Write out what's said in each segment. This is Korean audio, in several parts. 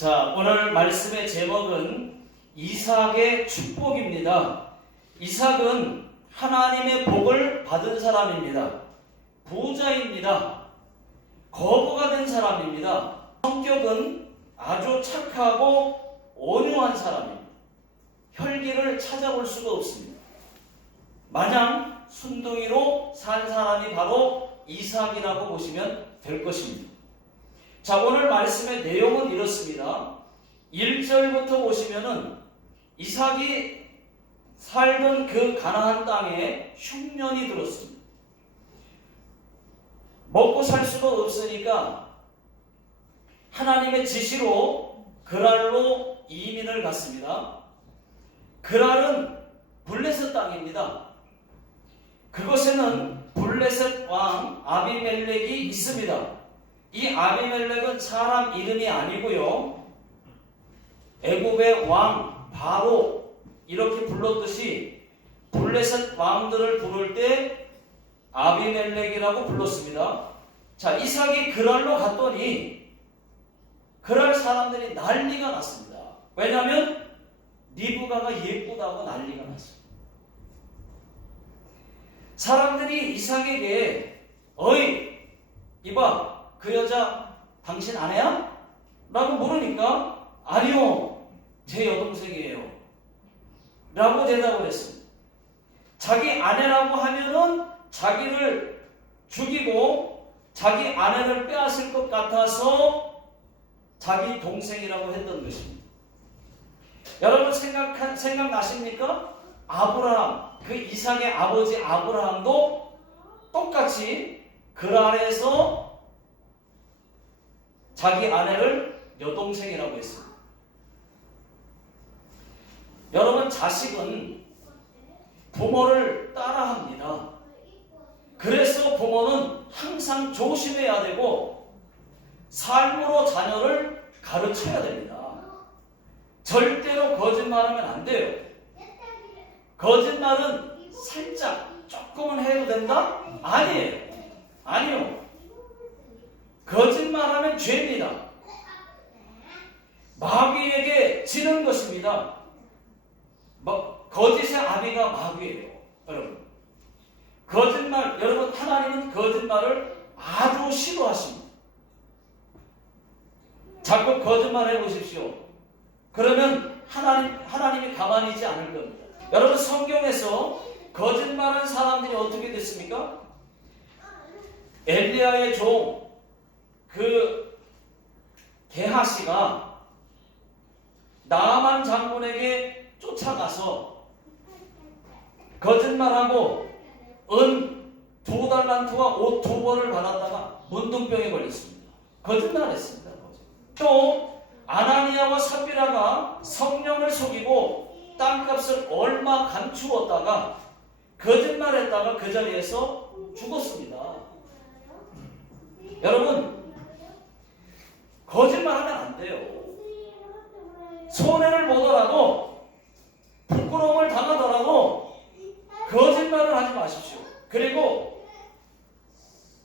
자, 오늘 말씀의 제목은 이삭의 축복입니다. 이삭은 하나님의 복을 받은 사람입니다. 부자입니다. 거부가 된 사람입니다. 성격은 아주 착하고 온유한 사람입니다. 혈기를 찾아볼 수가 없습니다. 마냥 순둥이로 산 사람이 바로 이삭이라고 보시면 될 것입니다. 자, 오늘 말씀의 내용은 이렇습니다. 1절부터 보시면은 이삭이 살던 그 가나안 땅에 흉년이 들었습니다. 먹고 살 수가 없으니까 하나님의 지시로 그랄로 이민을 갔습니다. 그랄은 블레셋 땅입니다. 그곳에는 블레셋 왕 아비멜렉이 있습니다. 이 아비멜렉은 사람 이름이 아니고요, 애굽의 왕 바로 이렇게 불렀듯이 블레셋 왕들을 부를 때 아비멜렉이라고 불렀습니다. 자, 이삭이 그랄로 갔더니 그랄 사람들이 난리가 났습니다. 왜냐하면 리브가가 예쁘다고 난리가 났습니다. 사람들이 이삭에게 어이 이봐, 그 여자 당신 아내야? 라고 물으니까 아니요, 제 여동생이에요 라고 대답을 했습니다. 자기 아내라고 하면은 자기를 죽이고 자기 아내를 빼앗을 것 같아서 자기 동생이라고 했던 것입니다. 여러분 생각나십니까? 아브라함, 그 이삭의 아버지 아브라함도 똑같이 그랄에서 자기 아내를 여동생이라고 했습니다. 여러분, 자식은 부모를 따라합니다. 그래서 부모는 항상 조심해야 되고 삶으로 자녀를 가르쳐야 됩니다. 절대로 거짓말하면 안 돼요. 거짓말은 살짝 조금은 해도 된다? 아니에요. 거짓말하면 죄입니다. 마귀에게 지는 것입니다. 거짓의 아비가 마귀예요. 여러분 하나님은 거짓말을 아주 싫어하십니다. 자꾸 거짓말 해보십시오. 그러면 하나님이 가만히 있지 않을 겁니다. 여러분, 성경에서 거짓말한 사람들이 어떻게 됐습니까? 엘리야의 종 게하시가 나아만 장군에게 쫓아가서 거짓말하고 은 2달란트와 옷 2벌을 받았다가 문둥병에 걸렸습니다. 거짓말했습니다. 또 아나니아와 삽비라가 성령을 속이고 땅값을 얼마 감추었다가 거짓말했다가 그 자리에서 죽었습니다. 여러분, 거짓말하면 안 돼요. 손해를 보더라도 부끄러움을 당하더라도 거짓말을 하지 마십시오. 그리고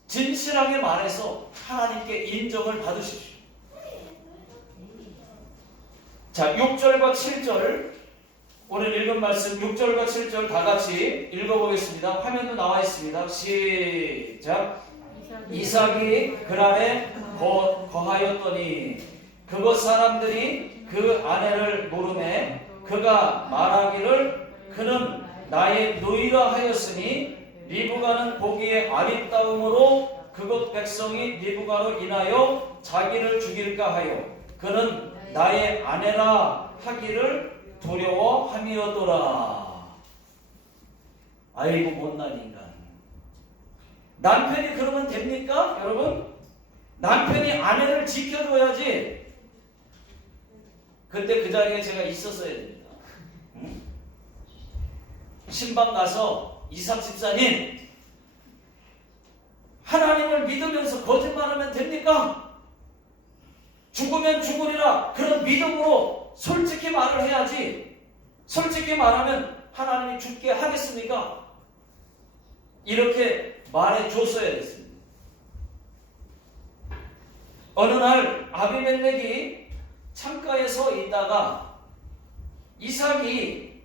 진실하게 말해서 하나님께 인정을 받으십시오. 자, 6절과 7절 오늘 읽은 말씀 6절과 7절 다 같이 읽어보겠습니다. 화면도 나와 있습니다. 시작. 이삭이 그랄에 거하였더니 그곳 사람들이 그 아내를 모르매 그가 말하기를 그는 나의 누이라 하였으니 리브가는 보기에 아리따움으로 그곳 백성이 리브가로 인하여 자기를 죽일까 하여 그는 나의 아내라 하기를 두려워함이었더라. 아이고 못난 인간. 남편이 그러면 됩니까? 여러분, 남편이 아내를 지켜줘야지. 그때 그 자리에 제가 있었어야 됩니다. 신방 가서 이삭 집사님, 하나님을 믿으면서 거짓말하면 됩니까? 죽으면 죽으리라 그런 믿음으로 솔직히 말을 해야지. 솔직히 말하면 하나님이 죽게 하겠습니까? 이렇게 말해줬어야 됐습니다. 어느 날 아비멜렉이 참 하다가 이삭이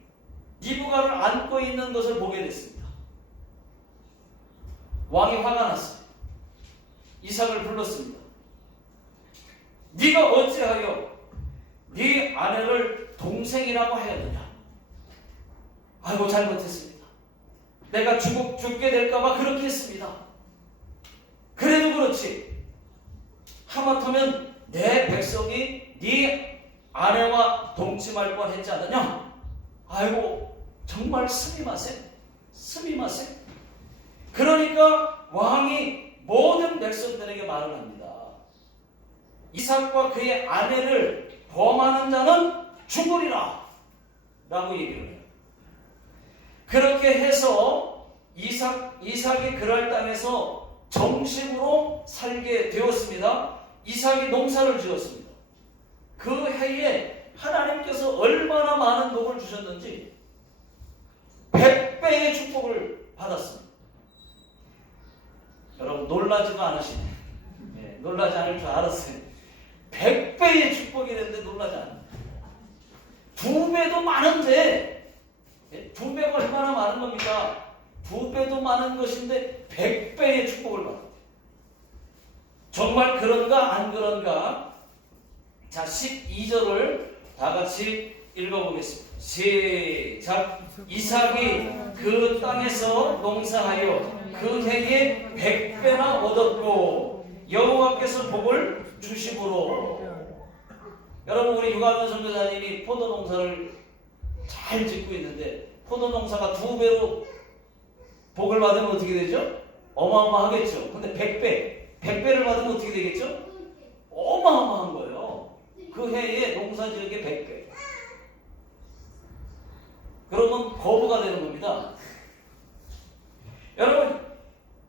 리브가를 안고 있는 것을 보게 됐습니다. 왕이 화가 났어요. 이삭을 불렀습니다. 네가 어찌하여 네 아내를 동생이라고 하였느냐? 아이고 잘못했습니다. 내가 죽게 될까봐 그렇게 했습니다. 그래도 그렇지 하마터면 내 백성이 네 아내와 동침할 뻔했지 않느냐? 아이고 정말 스미마세. 그러니까 왕이 모든 백성들에게 말을 합니다. 이삭과 그의 아내를 범하는 자는 죽으리라 라고 얘기를 해요. 그렇게 해서 이삭이 그랄 땅에서 정식으로 살게 되었습니다. 이삭이 농사를 지었습니다. 그 해에 하나님께서 얼마나 많은 복을 주셨는지 100배의 축복을 받았습니다. 여러분 놀라지도 않으시네. 네, 놀라지 않을 줄 알았어요. 100배의 축복이랬는데 놀라지 않아요. 2배도 많은데 2배가 얼마나 많은 겁니까? 2배도 많은 것인데 100배의 축복을 받아요. 정말 그런가 안 그런가? 자 12절을 다 같이 읽어보겠습니다. 시작. 이삭이 그 땅에서 농사하여 그 해에 100배나 얻었고 여호와께서 복을 주심으로. 여러분 우리 유가면 선교사님이 포도 농사를 잘 짓고 있는데 포도 농사가 2배로 복을 받으면 어떻게 되죠? 어마어마하겠죠. 근데 100배를 받으면 어떻게 되겠죠? 어마어마한 거예요. 그 해에 농사 지르게 100배. 그러면 거부가 되는 겁니다. 여러분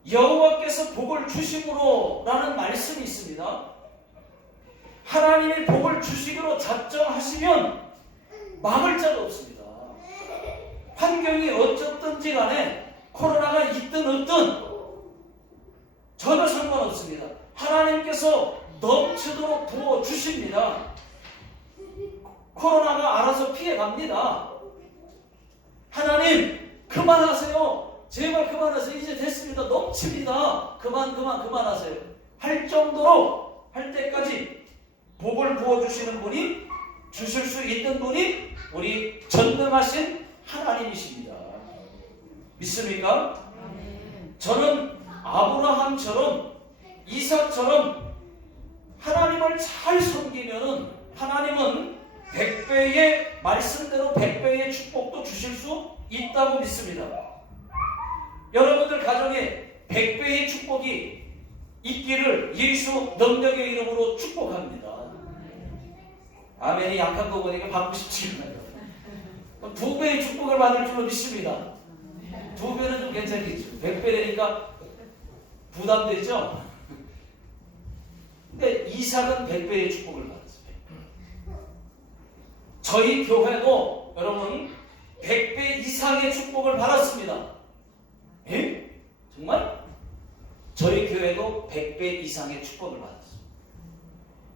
여호와께서 복을 주심으로 라는 말씀이 있습니다. 하나님이 복을 주시기로 작정하시면 막을 자가 없습니다. 환경이 어쨌든지 간에 코로나가 있든 없든 전혀 상관없습니다. 하나님께서 넘치도록 부어주십니다. 코로나가 알아서 피해갑니다. 하나님 그만하세요. 제발 그만하세요. 이제 됐습니다. 넘칩니다. 그만하세요. 할 정도로 할 때까지 복을 부어주시는 분이 주실 수 있는 분이 우리 전능하신 하나님이십니다. 믿습니까? 저는 아브라함처럼 이삭처럼 하나님을 잘 섬기면은 하나님은 100배의 말씀대로 100배의 축복도 주실 수 있다고 믿습니다. 여러분들 가정에 100배의 축복이 있기를 예수 능력의 이름으로 축복합니다. 아멘이 약한 거 보니까 받고 싶지 않아요. 2배의 축복을 받을 줄로 믿습니다. 2배는 좀 괜찮겠죠. 100배니까 부담되죠. 근데 이삭은 100배의 축복을 받았어요. 저희 교회도 여러분 100배 이상의 축복을 받았습니다. 예? 정말? 저희 교회도 100배 이상의 축복을 받았어요.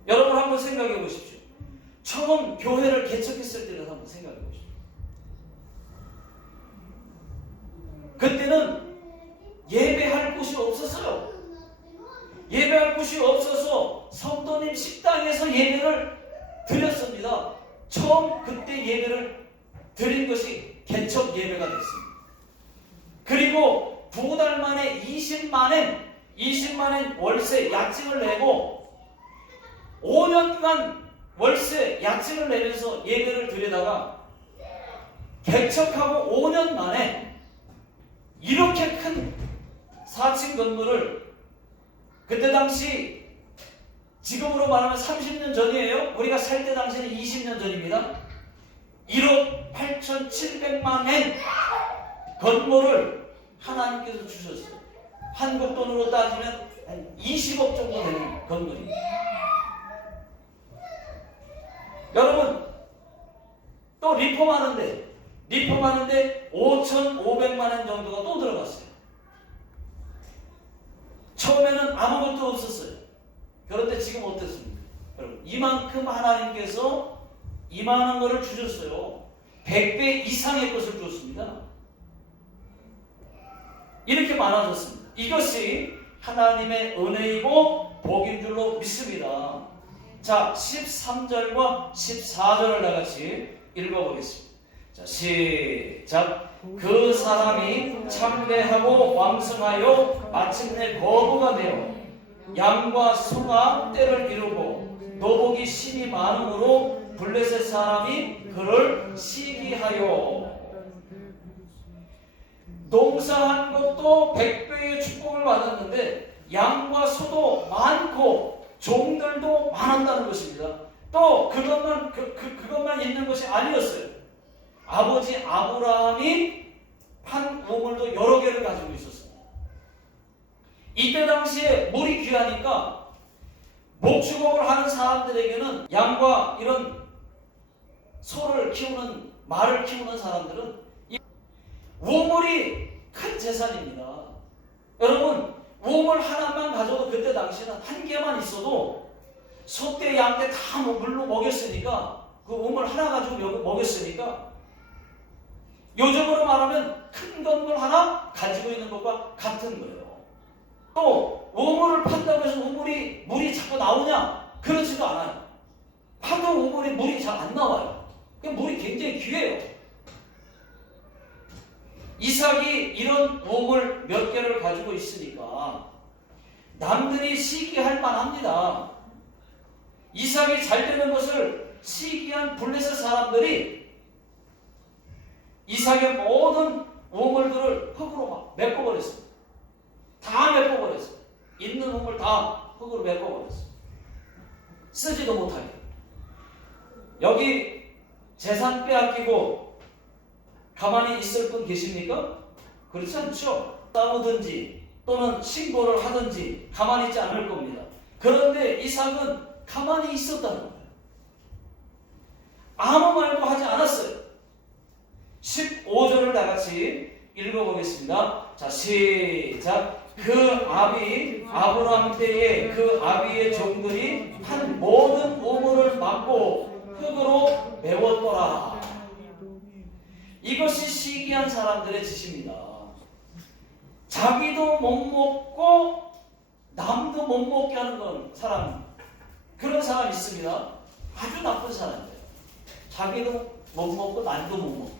여러분 한번 생각해 보십시오. 처음 교회를 개척했을 때를 한번 생각해 보십시오. 그때는 예배할 곳이 없었어요. 예배할 곳이 없어서 성도님 식당에서 예배를 드렸습니다. 처음 그때 예배를 드린 것이 개척 예배가 됐습니다. 그리고 2달 만에 20만엔 월세 야증을 내고 5년간 월세 야증을 내면서 예배를 드리다가 개척하고 5년 만에 이렇게 큰 4층 건물을 그때 당시 지금으로 말하면 30년 전이에요. 우리가 살 때 당시는 20년 전입니다. 1억 8,700만 엔 건물을 하나님께서 주셨어요. 한국 돈으로 따지면 한 20억 정도 되는 건물입니다. 여러분 또 리폼하는데 5,500만 엔 정도가 또 들어갔어요. 처음에는 아무것도 없었어요. 그런데 지금 어땠습니까? 여러분 이만큼 하나님께서 이만한 거를 주셨어요. 100배 이상의 것을 주었습니다. 이렇게 많아졌습니다. 이것이 하나님의 은혜이고 복인 줄로 믿습니다. 자, 13절과 14절을 다 같이 읽어보겠습니다. 자, 시작. 그 사람이 창대하고 왕성하여 마침내 거부가 되어 양과 소가 떼를 이루고 노복이 심히 많음으로 블레셋 사람이 그를 시기하여. 농사한 것도 100배의 축복을 받았는데 양과 소도 많고 종들도 많았다는 것입니다. 또 그것만 있는 것이 아니었어요. 아버지 아브라함이 판 우물도 여러 개를 가지고 있었습니다. 이때 당시에 물이 귀하니까 목축업을 하는 사람들에게는 양과 이런 소를 키우는 말을 키우는 사람들은 우물이 큰 재산입니다. 여러분, 우물 하나만 가져도 그때 당시에는 한 개만 있어도 소떼 양떼 다 물로 먹였으니까, 그 우물 하나 가지고 먹였으니까 요즘으로 말하면 큰 건물 하나 가지고 있는 것과 같은 거예요. 또 우물을 판다고 해서 물이 자꾸 나오냐? 그렇지도 않아요. 파도 우물에 물이 잘 안 나와요. 물이 굉장히 귀해요. 이삭이 이런 우물 몇 개를 가지고 있으니까 남들이 시기할 만합니다. 이삭이 잘 되는 것을 시기한 블레셋 사람들이 이삭의 모든 우물들을 흙으로 막 메꿔버렸습니다. 다 메꿔버렸어요. 있는 우물 다 흙으로 메꿔버렸어요. 쓰지도 못하게. 여기 재산 빼앗기고 가만히 있을 분 계십니까? 그렇지 않죠. 싸우든지 또는 신고를 하든지 가만히 있지 않을 겁니다. 그런데 이삭은 가만히 있었다는 거예요. 아무 말도 하지 않았어요. 15절을 다 같이 읽어보겠습니다. 자, 시작. 그 아비 아브라함 때에 그 아비의 종들이 한 모든 우물을 막고 흙으로 메웠더라. 이것이 시기한 사람들의 짓입니다. 자기도 못 먹고 남도 못 먹게 하는 사람, 그런 사람 있습니다. 아주 나쁜 사람이에요. 자기도 못 먹고 남도 못 먹게.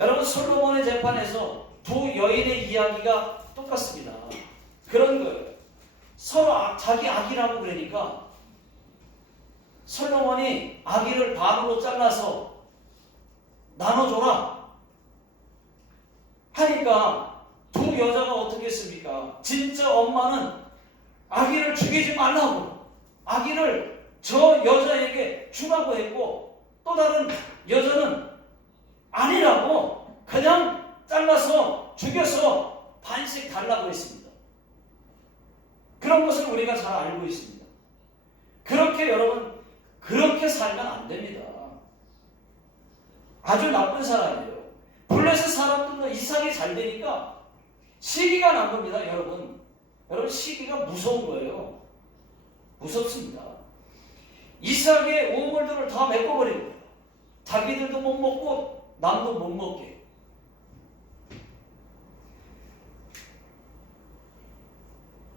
여러분, 솔로몬의 재판에서 두 여인의 이야기가 똑같습니다. 그런 거예요. 서로 자기 아기라고 그러니까 솔로몬이 아기를 반으로 잘라서 나눠줘라 하니까 두 여자가 어떻게 했습니까? 진짜 엄마는 아기를 죽이지 말라고, 아기를 저 여자에게 주라고 했고, 또 다른 여자는 아니라고 그냥 잘라서 죽여서 반씩 달라고 했습니다. 그런 것을 우리가 잘 알고 있습니다. 그렇게 여러분, 그렇게 살면 안 됩니다. 아주 나쁜 사람이에요. 블레셋 사람들도 이삭이 잘 되니까 시기가 난 겁니다. 여러분 시기가 무서운 거예요. 무섭습니다. 이삭의 우물들을 다 메꿔버린 거예요. 자기들도 못 먹고 남도 못 먹게.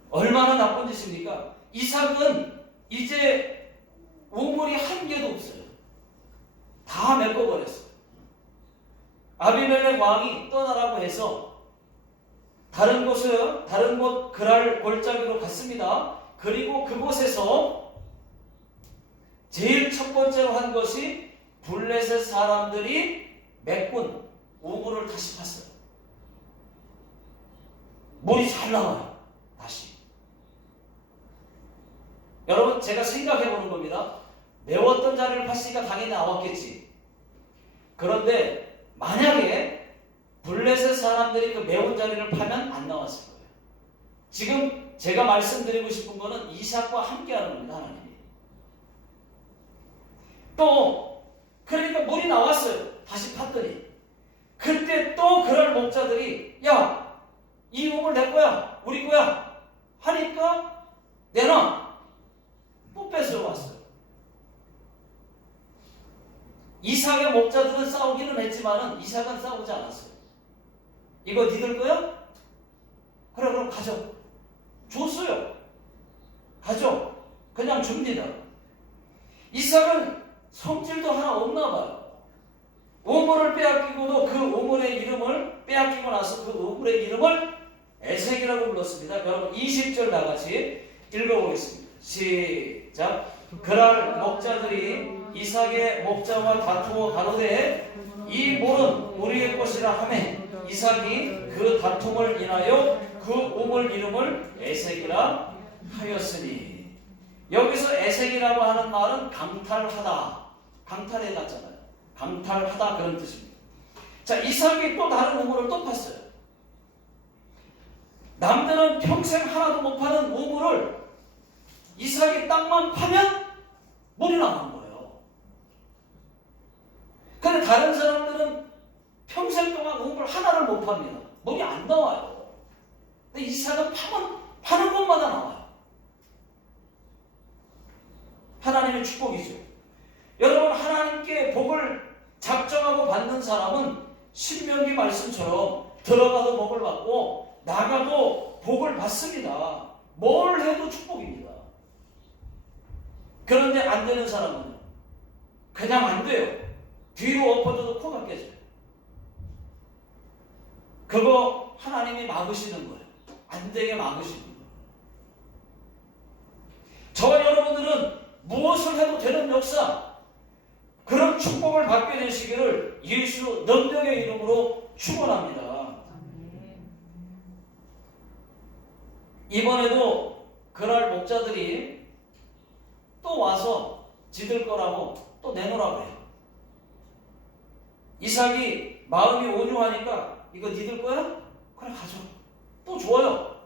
얼마나 나쁜 짓입니까? 이삭은 이제 우물이 한 개도 없어요. 다 메꿔버렸어요. 아비멜렉 왕이 떠나라고 해서 다른 곳 그랄 골짜기로 갔습니다. 그리고 그곳에서 제일 첫 번째로 한 것이 블레셋 사람들이 메꾼 우물을 다시 팠어요. 물이 잘 나와요. 다시. 여러분, 제가 생각해 보는 겁니다. 메웠던 자리를 팠으니까 당연히 나왔겠지. 그런데 만약에 블레셋 사람들이 그 메운 자리를 파면 안 나왔을 거예요. 지금 제가 말씀드리고 싶은 거는 이삭과 함께 하는 겁니다. 하나님이. 또 그러니까 물이 나왔어요. 다시 팠더니 그때 또 그럴 목자들이 야, 이 우물 내 거야, 우리 거야 하니까 내놔. 또 뺏으러 왔어요. 이삭의 목자들은 싸우기는 했지만은 이삭은 싸우지 않았어요. 이거 니들 거야? 그래, 그럼 가져. 줬어요. 가져. 그냥 줍니다. 이삭은 성질도 하나 없나 봐요. 우물을 빼앗기고도 그 우물의 이름을 빼앗기고 나서 그 우물의 이름을 에색이라고 불렀습니다. 여러분 20절 나같이 읽어보겠습니다. 시작. 그날 목자들이 이삭의 목자와 다투어 가로되 이 물은 우리의 것이라 하매 이삭이 그 다툼을 인하여 그 우물 이름을 에색이라 하였으니. 여기서 에색이라고 하는 말은 강탈하다, 강탈해 갔잖아요. 강탈하다 그런 뜻입니다. 자, 이삭이 또 다른 우물을 또 팠어요. 남들은 평생 하나도 못 파는 우물을 이삭이 땅만 파면 물이 나오는 거예요. 근데 다른 사람들은 평생 동안 우물 하나를 못 팝니다. 물이 안 나와요. 근데 이삭은 파는 곳마다 나와요. 하나님의 축복이죠. 여러분, 하나님께 복을 작정하고 받는 사람은 신명기 말씀처럼 들어가도 복을 받고 나가도 복을 받습니다. 뭘 해도 축복입니다. 그런데 안 되는 사람은 그냥 안 돼요. 뒤로 엎어져도 코가 깨져요. 그거 하나님이 막으시는 거예요. 안 되게 막으시는 거예요. 저와 여러분들은 무엇을 해도 되는 역사, 그런 축복을 받게 되시기를 예수 능력의 이름으로 축원합니다. 이번에도 그날 목자들이 또 와서 지들 거라고 또 내놓으라고 해요. 이삭이 마음이 온유하니까 이거 니들 거야? 그래, 가져. 또 줘요.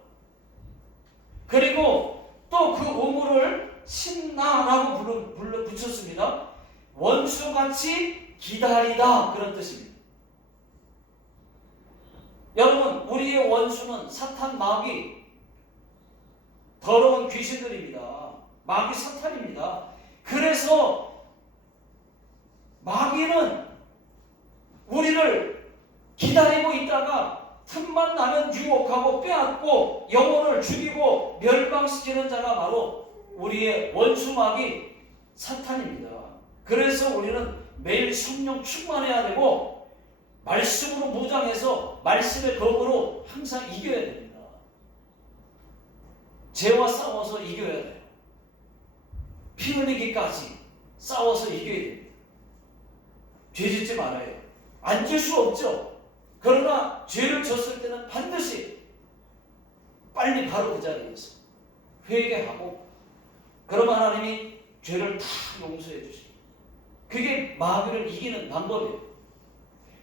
그리고 또 그 우물을 신나라고 붙였습니다. 원수같이 기다리다 그런 뜻입니다. 여러분, 우리의 원수는 사탄, 마귀, 더러운 귀신들입니다. 마귀 사탄입니다. 그래서 마귀는 우리를 기다리고 있다가 틈만 나면 유혹하고 빼앗고 영혼을 죽이고 멸망시키는 자가 바로 우리의 원수 마귀 사탄입니다. 그래서 우리는 매일 성령 충만해야 되고 말씀으로 무장해서 말씀의 검으로 항상 이겨야 됩니다. 죄와 싸워서 이겨야 돼요. 피 흘리기까지 싸워서 이겨야 됩니다. 죄 짓지 말아요. 안 질 수 없죠. 그러나 죄를 졌을 때는 반드시 빨리 바로 그 자리에서 회개하고 그러면 하나님이 죄를 다 용서해 주십니다. 그게 마귀를 이기는 방법이에요.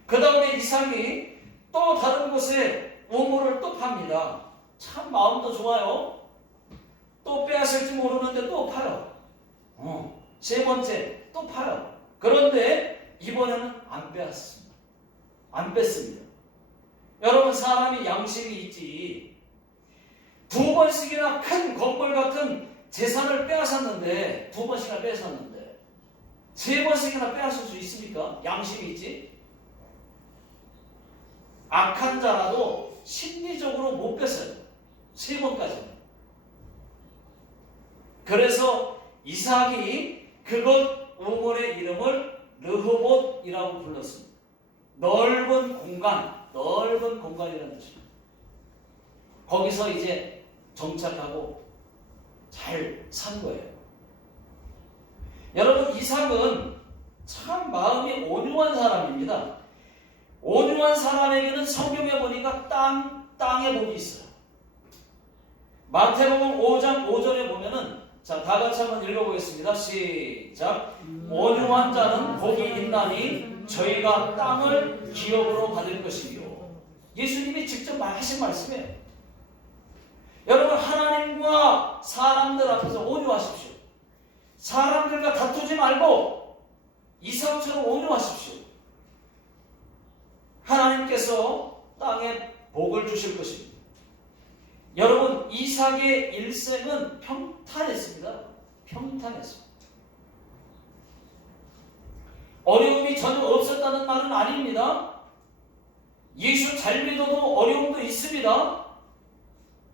그 다음에 이삭이 또 다른 곳에 우물을 또 팝니다. 참 마음도 좋아요. 또 빼앗을지 모르는데 또 파요. 세 번째 또 파요. 그런데 이번에는 안 빼앗습니다. 안 뺐습니다. 여러분, 사람이 양심이 있지. 두 번씩이나 큰 건물 같은 재산을 빼앗았는데, 두 번씩이나 빼앗았는데 세 번씩이나 빼앗을 수 있습니까? 양심이 있지. 악한 자라도 심리적으로 못 뺐어요. 세 번까지. 그래서 이삭이 그것 우물의 이름을 르호봇이라고 불렀습니다. 넓은 공간이라는 뜻입니다. 거기서 이제 정착하고 잘 산 거예요. 여러분, 이삭은 참 마음이 온유한 사람입니다. 온유한 사람에게는 성경에 보니까 땅에 복이 있어요. 마태복음 5장 5절에 보면은, 자, 다 같이 한번 읽어보겠습니다. 시작. 온유한 자는 복이 있나니 저희가 땅을 기업으로 받을 것이요. 예수님이 직접 하신 말씀이에요. 여러분, 하나님과 사람들 앞에서 온유하십시오. 사람들과 다투지 말고 이삭처럼 온유하십시오. 하나님께서 땅에 복을 주실 것입니다. 여러분, 이삭의 일생은 평탄했습니다. 평탄했습니다. 어려움이 전혀 없었다는 말은 아닙니다. 예수 잘 믿어도 어려움도 있습니다.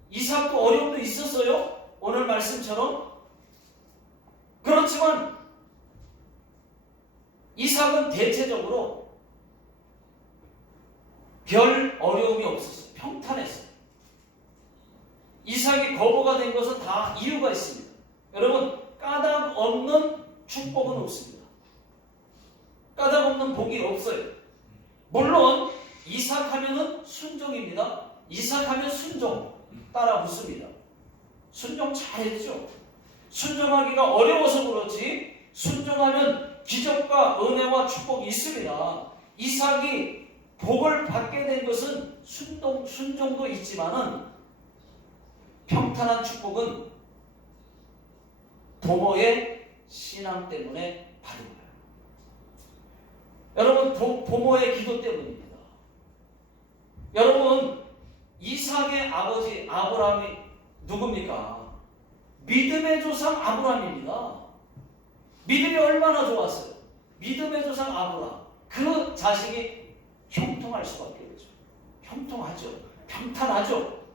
이삭도 어려움도 있었어요. 오늘 말씀처럼. 그렇지만 이삭은 대체적으로 별 어려움이 없었어요. 평탄했어요. 이삭이 거부가 된 것은 다 이유가 있습니다. 여러분, 까닭 없는 축복은 없습니다. 까닭 없는 복이 없어요. 물론 이삭 하면은 순종입니다. 이삭 하면 순종 따라 붙습니다. 순종 잘했죠. 순종하기가 어려워서 그렇지 순종하면 기적과 은혜와 축복이 있습니다. 이삭이 복을 받게 된 것은 순종도 있지만은 평탄한 축복은 부모의 신앙 때문에 받은 거예요. 여러분, 부모의 기도 때문입니다. 여러분, 이삭의 아버지 아브라함이 누굽니까? 믿음의 조상 아브라함입니다. 믿음이 얼마나 좋았어요. 믿음의 조상 아브라함. 그 자식이 형통할 수밖에 없죠. 형통하죠. 평탄하죠.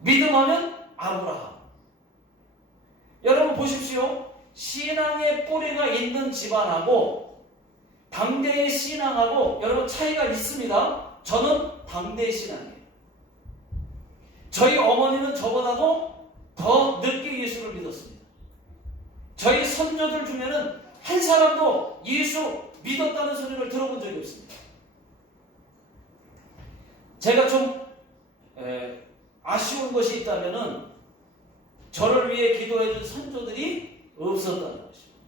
믿음하면 아브라함. 여러분 보십시오. 신앙의 뿌리가 있는 집안하고 당대의 신앙하고 여러분 차이가 있습니다. 저는 당대의 신앙이에요. 저희 어머니는 저보다도 더 늦게 예수를 믿었습니다. 저희 선조들 중에는 한 사람도 예수 믿었다는 소리를 들어본 적이 없습니다. 제가 좀 아쉬운 것이 있다면은 저를 위해 기도해준 선조들이 없었다는 것입니다.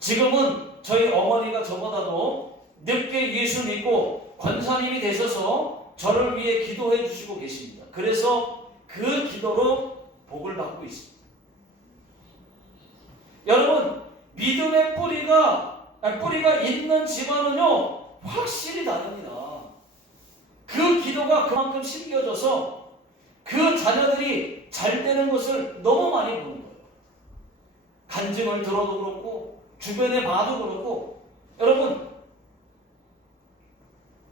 지금은 저희 어머니가 저보다도 늦게 예수 믿고 권사님이 되셔서 저를 위해 기도해 주시고 계십니다. 그래서 그 기도로 복을 받고 있습니다. 여러분, 믿음의 뿌리가 있는 집안은요 확실히 다릅니다. 그 기도가 그만큼 심겨져서 그 자녀들이 잘 되는 것을 너무 많이 보는 거예요. 간증을 들어도 그렇고 주변에 봐도 그렇고 여러분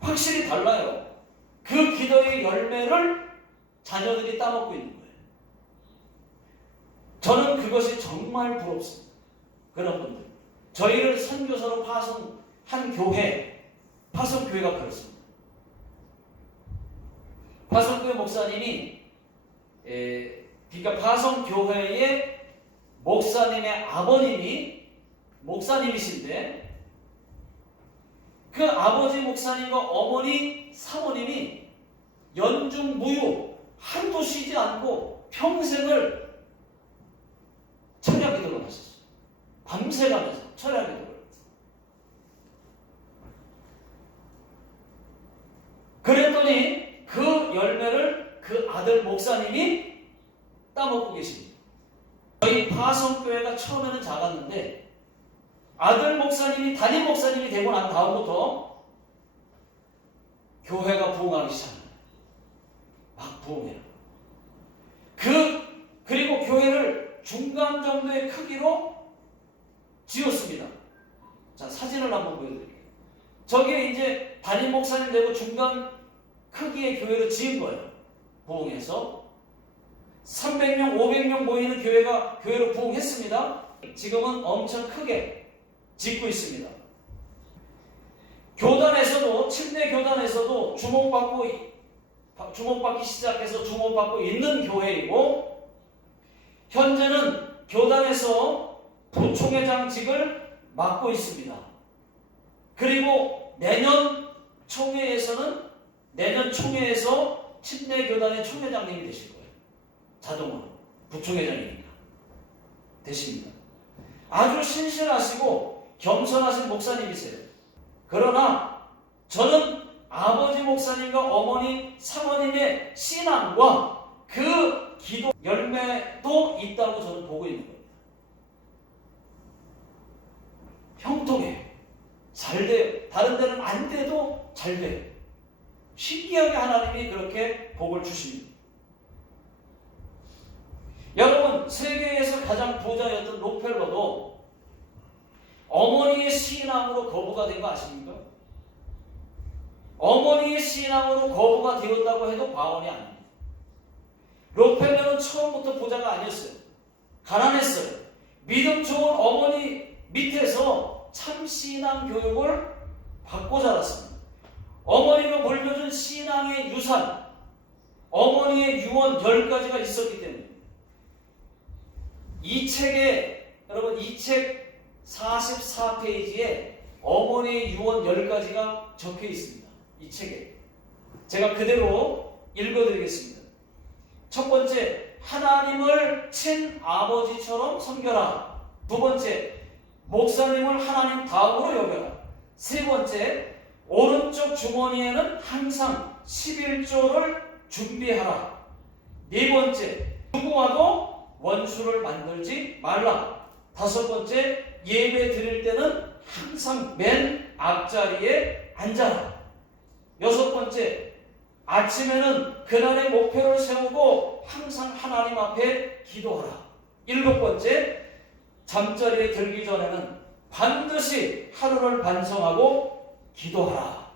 확실히 달라요. 그 기도의 열매를 자녀들이 따먹고 있는 거예요. 저는 그것이 정말 부럽습니다. 그런 분들. 저희를 선교사로 파송한 교회, 파송교회가 그렇습니다. 파송교회 목사님이 그러니까 파송교회의 목사님의 아버님이 목사님이신데 그 아버지 목사님과 어머니 사모님이 연중무휴 한도 쉬지 않고 평생을 철야기도를 하셨어요. 밤새가면서 철야기도를. 그랬더니 그 열매를 그 아들 목사님이 따먹고 계십니다. 저희 파송교회가 처음에는 작았는데 아들 목사님이 담임 목사님이 되고 난 다음부터 교회가 부흥하기 시작합니다. 막 부흥해요. 그리고 교회를 중간 정도의 크기로 지었습니다. 자, 사진을 한번 보여드릴게요. 저게 이제 담임 목사님 되고 중간 크기의 교회를 지은 거예요. 부흥해서 300명, 500명 모이는 교회로 부흥했습니다. 지금은 엄청 크게 짓고 있습니다. 교단에서도 침례 교단에서도 주목받기 시작해서 주목받고 있는 교회이고 현재는 교단에서 부총회장직을 맡고 있습니다. 그리고 내년 총회에서 침례 교단의 총회장님이 되실 거예요. 자동으로 부총회장이니까 되십니다. 아주 신실하시고 겸손하신 목사님이세요. 그러나 저는 아버지 목사님과 어머니 사모님의 신앙과 그 기도 열매도 있다고 저는 보고 있는 겁니다. 형통해요. 잘 돼요. 다른 데는 안 돼도 잘 돼요. 신기하게 하나님이 그렇게 복을 주십니다. 여러분, 세계에서 가장 부자였던 록펠러도 어머니의 신앙으로 거부가 된 거 아십니까? 어머니의 신앙으로 거부가 되었다고 해도 과언이 아닙니다. 록펠러는 처음부터 부자가 아니었어요. 가난했어요. 믿음 좋은 어머니 밑에서 참신앙 교육을 받고 자랐습니다. 어머니가 물려준 신앙의 유산, 어머니의 유언 10가지가 있었기 때문에 이 책에, 여러분 이 책 44페이지에 어머니의 유언 10가지가 적혀 있습니다. 이 책에. 제가 그대로 읽어드리겠습니다. 첫 번째, 하나님을 친아버지처럼 섬겨라. 두 번째, 목사님을 하나님 다음으로 여겨라. 세 번째, 오른쪽 주머니에는 항상 11조를 준비하라. 네 번째, 누구와도 원수를 만들지 말라. 다섯 번째, 예배 드릴 때는 항상 맨 앞자리에 앉아라. 여섯 번째, 아침에는 그날의 목표를 세우고 항상 하나님 앞에 기도하라. 일곱 번째, 잠자리에 들기 전에는 반드시 하루를 반성하고 기도하라.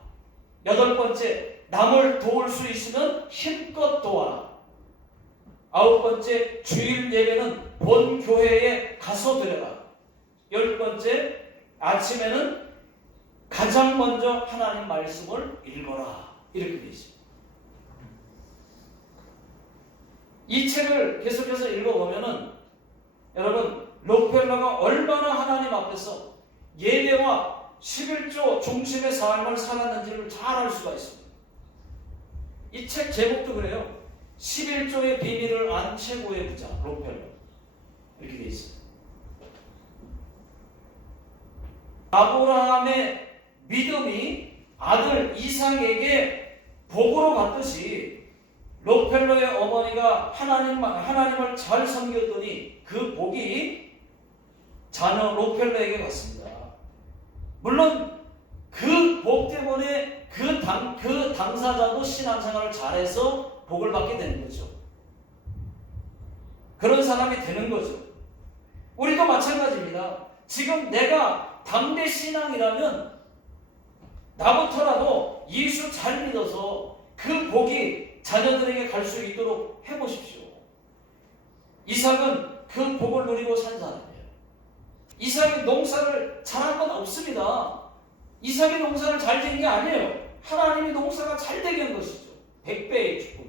여덟 번째, 남을 도울 수 있으면 힘껏 도와라. 아홉 번째, 주일 예배는 본 교회에 가서 드려라. 열 번째, 아침에는 가장 먼저 하나님 말씀을 읽어라. 이렇게 되어 있습니다. 이 책을 계속해서 읽어보면은 여러분, 록펠러가 얼마나 하나님 앞에서 예배와 11조 중심의 삶을 살았는지를 잘 알 수가 있습니다. 이 책 제목도 그래요. 11조의 비밀을 안 최고의 부자, 록펠러. 이렇게 되어 있습니다. 아브라함의 믿음이 아들 이삭에게 복으로 갔듯이 록펠러의 어머니가 하나님을 잘 섬겼더니 그 복이 자녀 록펠러에게 갔습니다. 물론 그 복 때문에 그 당사자도 신앙생활을 잘해서 복을 받게 되는 거죠. 그런 사람이 되는 거죠. 우리도 마찬가지입니다. 지금 내가 담대 신앙이라면 나부터라도 예수 잘 믿어서 그 복이 자녀들에게 갈 수 있도록 해보십시오. 이삭은 그 복을 누리고 산 사람이에요. 이삭이 농사를 잘한 건 없습니다. 이삭이 농사를 잘 된 게 아니에요. 하나님이 농사가 잘 되게 한 것이죠. 100배의 축복.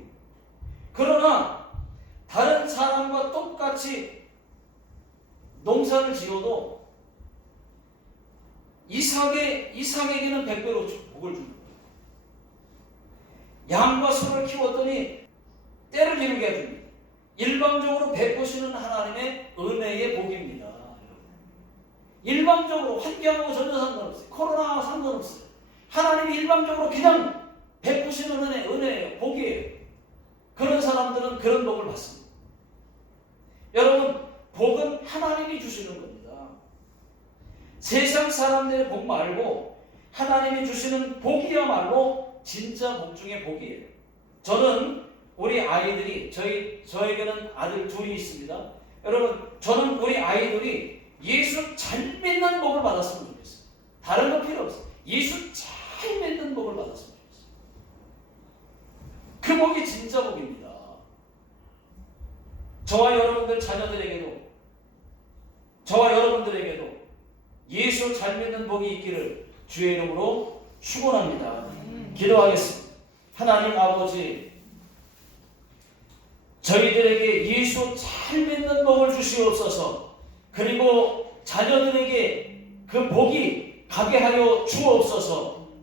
그러나 다른 사람과 똑같이 농사를 지어도 이삭에게는 100배로 복을 줍니다. 양과 소를 키웠더니 때를 이루게 해줍니다. 일방적으로 베푸시는 하나님의 은혜의 복입니다. 일방적으로 환경하고 전혀 상관없어요. 코로나하고 상관없어요. 하나님이 일방적으로 그냥 베푸시는 은혜예요. 복이에요. 그런 사람들은 그런 복을 받습니다. 여러분, 복은 하나님이 주시는 겁니다. 세상 사람들의 복 말고 하나님이 주시는 복이야말로 진짜 복 중에 복이에요. 저는 우리 아이들이 저에게는 아들 둘이 있습니다. 여러분, 저는 우리 아이들이 예수 잘 믿는 복을 받았으면 좋겠어요. 다른 거 필요 없어요. 예수 잘 믿는 복을 받았으면 좋겠어요. 그 복이 진짜 복입니다. 저와 여러분들 자녀들에게도, 저와 여러분들에게도 예수 잘 믿는 복이 있기를 주의 이름으로 축원합니다. 기도하겠습니다. 하나님 아버지, 저희들에게 예수 잘 믿는 복을 주시옵소서. 그리고 자녀들에게 그 복이 가게 하여 주옵소서.